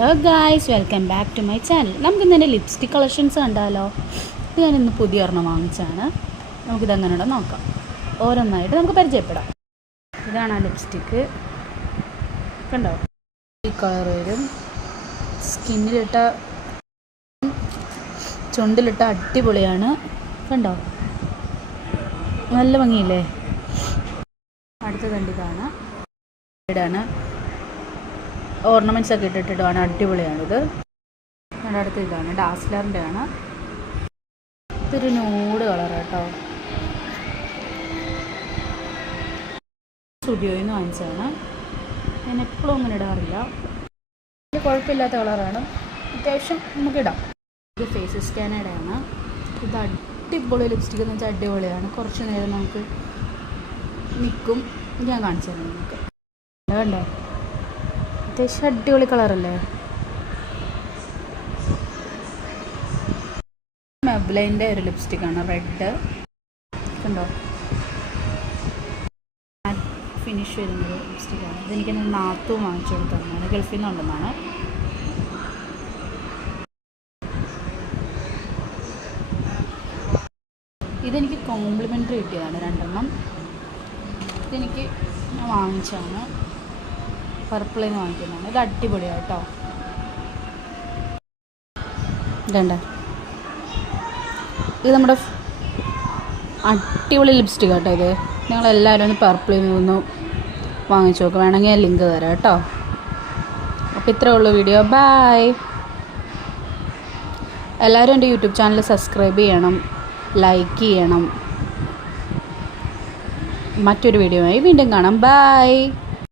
Hello guys, welcome back to my channel. നമുക്കിന്ന് എൻ്റെ lipstick collections കണ്ടാലോ? ഇത് ഞാനിന്ന് പുതിയ ഒരെണ്ണം വാങ്ങിച്ചാണ്. നമുക്കിതെങ്ങനെയുണ്ടോ നോക്കാം. ഓരോന്നായിട്ട് നമുക്ക് പരിചയപ്പെടാം. ഇതാണ് ആ ലിപ്സ്റ്റിക്ക്. കണ്ടോ? ഈ കളർ വരും. സ്കിന്നിലിട്ട ചുണ്ടിലിട്ട അടിപൊളിയാണ്. കണ്ടോ? നല്ല ഭംഗിയില്ലേ? അടുത്ത കണ്ടിതാണ്. ഇതാണ് ഓർണമെൻറ്റ്സ് ഒക്കെ ഇട്ടിട്ടിടുവാണ്. അടിപൊളിയാണിത്. നമ്മുടെ അടുത്ത് ഇതാണ് ഡാസ്ലറിൻ്റെ ആണ്. ഇതൊരു ന്യൂഡ് കളർ കേട്ടോ. സ്റ്റുഡിയോയിൽ നിന്ന് വാങ്ങിച്ചതാണ്. ഞാൻ എപ്പോഴും അങ്ങനെ ഇടാറില്ല. ഇത് കുഴപ്പമില്ലാത്ത കളറാണ്. അത്യാവശ്യം നമുക്കിടാം. ഇത് ഫേസ് സ്കാനയുടെ ആണ്. ഇത് അടിപൊളി ലിപ്സ്റ്റിക് എന്ന് വെച്ചാൽ അടിപൊളിയാണ്. കുറച്ച് നേരം നമുക്ക് നിൽക്കും. ഞാൻ കാണിച്ചു തരാം നിങ്ങൾക്ക്. കണ്ടോ? അത്യാവശ്യം അടിപൊളി കളറല്ലേ? മെബ്ലൈൻ്റെ ഒരു ലിപ്സ്റ്റിക്കാണ്, റെഡ്. കണ്ടോ? ഫിനിഷ് വരുന്നൊരു ലിപ്സ്റ്റിക്കാണ്. ഇതെനിക്ക് നാത്തും വാങ്ങിച്ചു കൊടുത്തതാണ്. ഗൾഫിൽ നിന്നുണ്ടെന്നാണ്. ഇതെനിക്ക് കോംപ്ലിമെൻ്ററി കിട്ടിയതാണ് 2 ഇതെനിക്ക് ഞാൻ വാങ്ങിച്ചാണ്. പർപ്പിളിൽ നിന്ന് വാങ്ങിക്കുന്നതാണ്. ഇത് അടിപൊളിയാണ് കേട്ടോ. ഇതണ്ട, ഇത് നമ്മുടെ അടിപൊളി ലിപ്സ്റ്റിക് കേട്ടോ. ഇത് നിങ്ങളെല്ലാവരും ഒന്ന് പർപ്പിളിൽ നിന്ന് വാങ്ങിച്ചു നോക്കുക. വേണമെങ്കിൽ ഞാൻ ലിങ്ക് തരാം കേട്ടോ. അപ്പോൾ ഇത്രേ ഉള്ളൂ വീഡിയോ. ബായ്. എല്ലാവരും എൻ്റെ യൂട്യൂബ് ചാനൽ സബ്സ്ക്രൈബ് ചെയ്യണം, ലൈക്ക് ചെയ്യണം. മറ്റൊരു വീഡിയോയുമായി വീണ്ടും കാണാം. ബായ്.